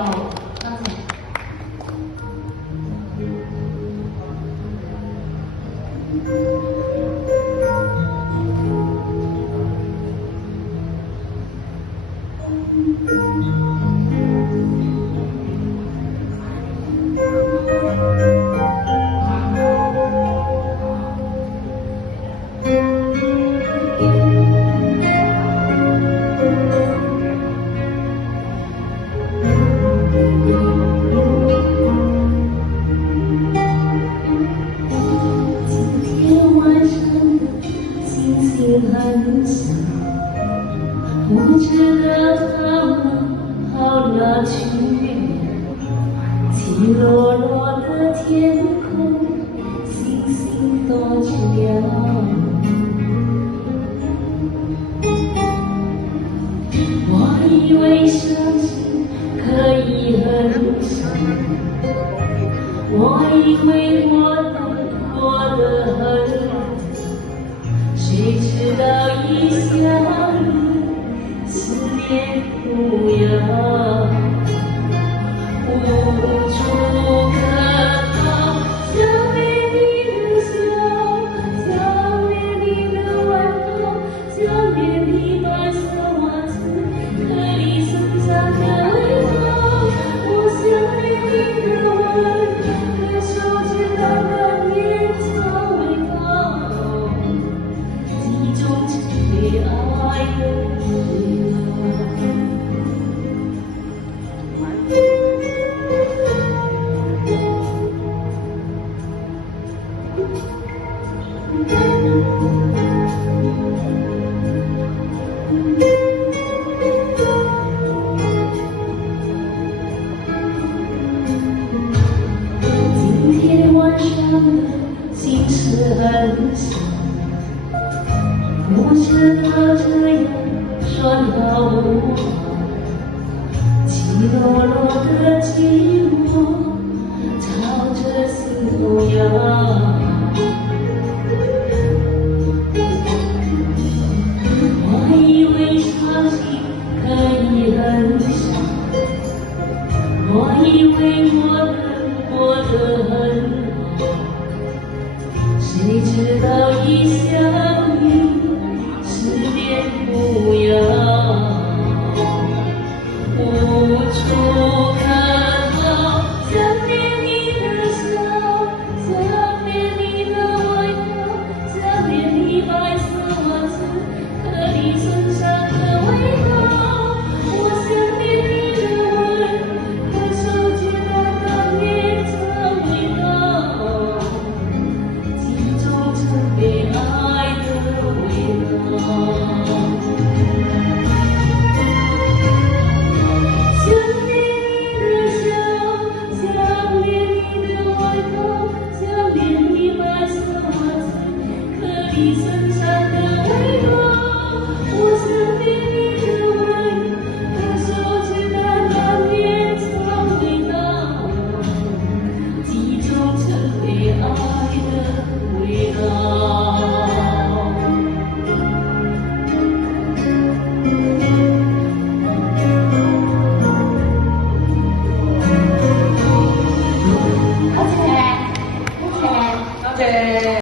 到刚才。很想，不知道好了去年，起落落的天空，星星多照。我以为相信可以很长，我以为我能过得很好。谁知道一下雨，思念无恙，无处可逃。想念你的笑，想念你的晚风，想念你白色袜子和你身上的味道。我想念你的吻，和手牵到的烟草味道。被爱的罪今天晚上的心事很少，不知道这样说好不好，起落落的寂寞，朝着四周摇。我以为伤心可以很少，我以为我能过得很好，谁知道一